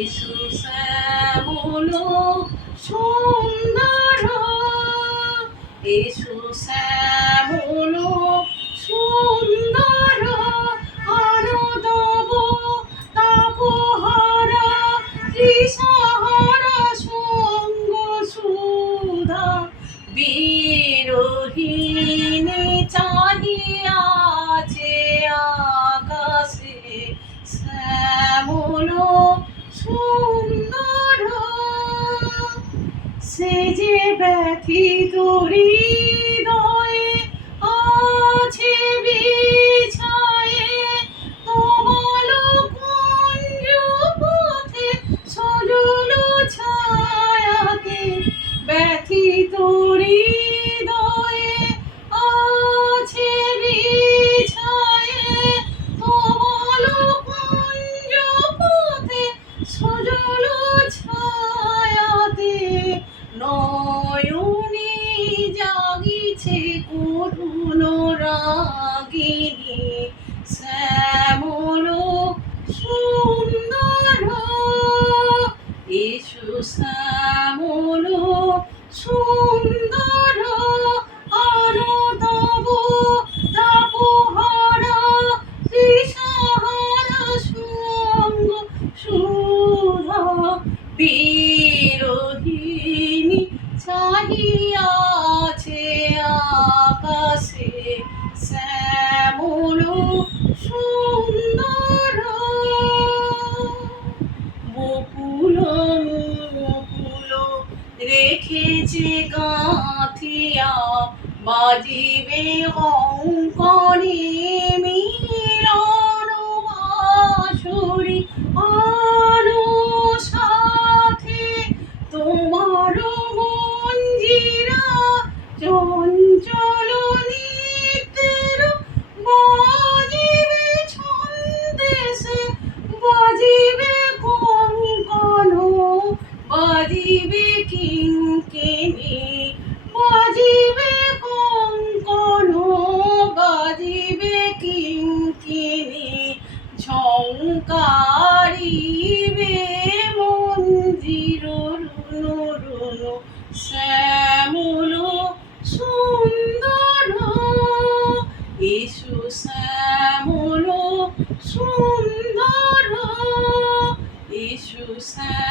এসো শ্যামল সুন্দর, এসো শ্যামল সুন্দর, আনন্দব তাপহারা তৃষাহারা সঙ্গ সুধা বিরোহিণী চাহিয়াছে আকাশে শ্যামল সুন্দর। সে যে ব্যথিত হৃদয়ে আছে বিছায়ে তমাল কুঞ্জ পথে সজল ছায়াতে, ব্যথিত হৃদয়ে আছে বিছায়ে তমাল কুঞ্জ পথে সজল ছায়াতে, নয়নে জাগিছে করুণ রাগিনী শ্যামল সুন্দর। এসো শ্যামল সুন্দর, আনন্দব তাপহারা তৃষাহারা সঙ্গ সুধা বিরোহিণী চাহিয়াছে আকাশে শ্যামল সুন্দর। বকুল মুকুল রেখেছে গাঁথিয়া বাজিবে অঙ্কনে মিলন বাঁশরি আরো সাথে, তোমার মঞ্জিরা চঞ্চল নৃত্যের বাজিবে ছন্দেশে, বাজিবে কঙ্কণ, বাজিবে কিঙ্কিণী, বাজিবে কঙ্কণ, বাজিবে কিঙ্কিণী, ঝঙ্কারিবে মন্দির রুনু রুনু শ্যামল সুন্দর। এসো শ্যামল সুন্দর, এসো শ্যামল